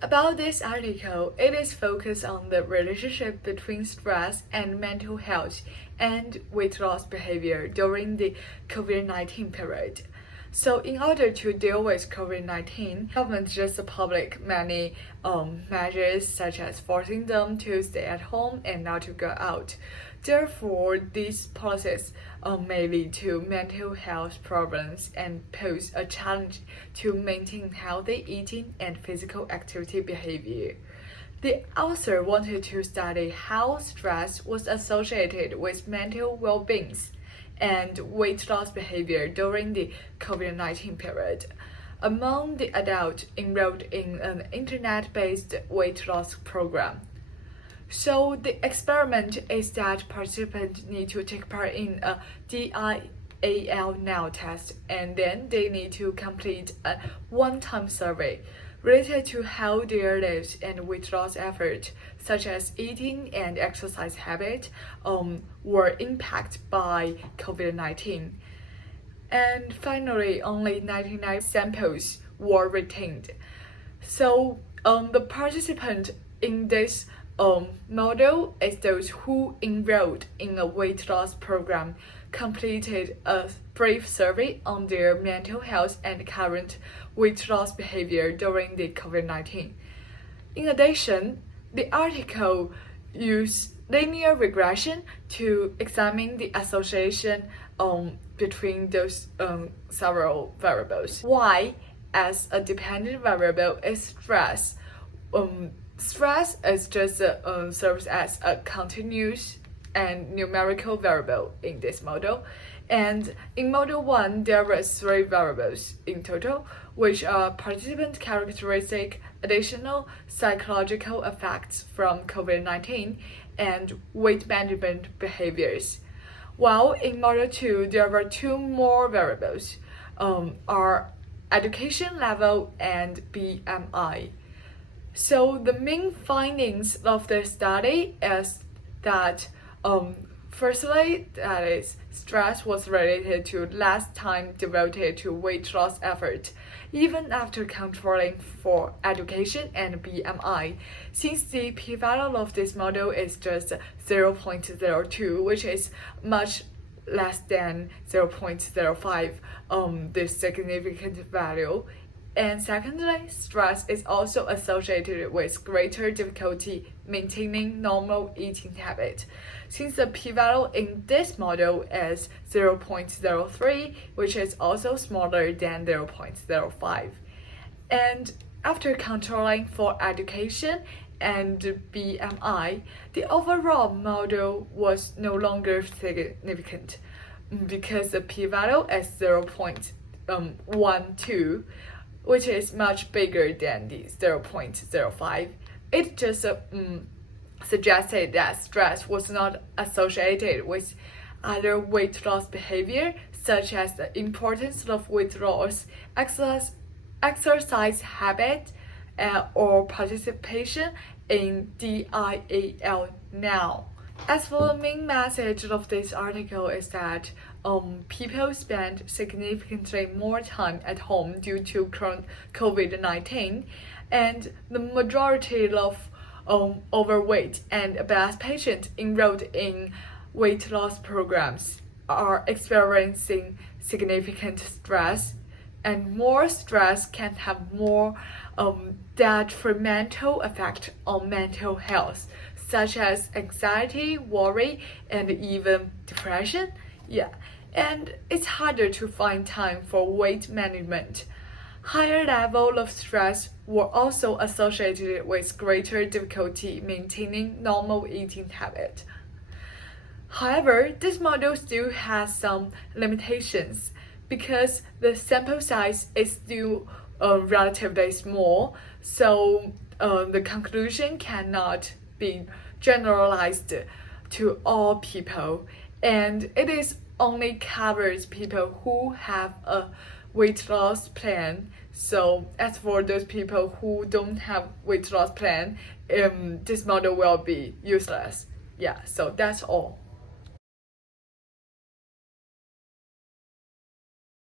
About this article, it is focused on the relationship between stress and mental health and weight loss behavior during the COVID-19 period. So in order to deal with COVID-19, government just public many measures such as forcing them to stay at home and not to go out. Therefore, these policies may lead to mental health problems and pose a challenge to maintain healthy eating and physical activity behavior. The author wanted to study how stress was associated with mental well-being and weight loss behavior during the COVID-19 period among the adults enrolled in an internet-based weight loss program. So the experiment is that participants need to take part in a DIAL now test, and then they need to complete a one-time survey related to how their lives and weight loss efforts, such as eating and exercise habits, were impacted by COVID-19. And finally, only 99 samples were retained. So the participants in this model is those who enrolled in a weight loss program, completed a brief survey on their mental health and current weight loss behavior during the COVID-19. In addition, the article used linear regression to examine the association between those several variables. Y as a dependent variable is stress. Stress is just serves as a continuous and numerical variable in this model. And in model 1, there were 3 variables in total, which are participant characteristic, additional psychological effects from COVID-19, and weight management behaviors. While in model 2, there were 2 more variables, are education level and BMI. So the main findings of the study is that firstly, that is, stress was related to less time devoted to weight loss effort, even after controlling for education and BMI, since the p-value of this model is just 0.02, which is much less than 0.05, this significant value. And secondly, stress is also associated with greater difficulty maintaining normal eating habit, since the p-value in this model is 0.03, which is also smaller than 0.05. And after controlling for education and BMI, the overall model was no longer significant because the p-value is 0.12, which is much bigger than the 0.05. It just suggested that stress was not associated with other weight loss behavior, such as the importance of weight loss, exercise habit, or participation in DIAL now. As for the main message of this article is that people spend significantly more time at home due to COVID-19, and the majority of overweight and obese patients enrolled in weight loss programs are experiencing significant stress, and more stress can have more detrimental effect on mental health, such as anxiety, worry, and even depression. And it's harder to find time for weight management. Higher level of stress were also associated with greater difficulty maintaining normal eating habit. However, this model still has some limitations because the sample size is still relatively small, so the conclusion cannot be generalized to all people, and it is only covers people who have a weight loss plan. So as for those people who don't have weight loss plan, this model will be useless. So that's all.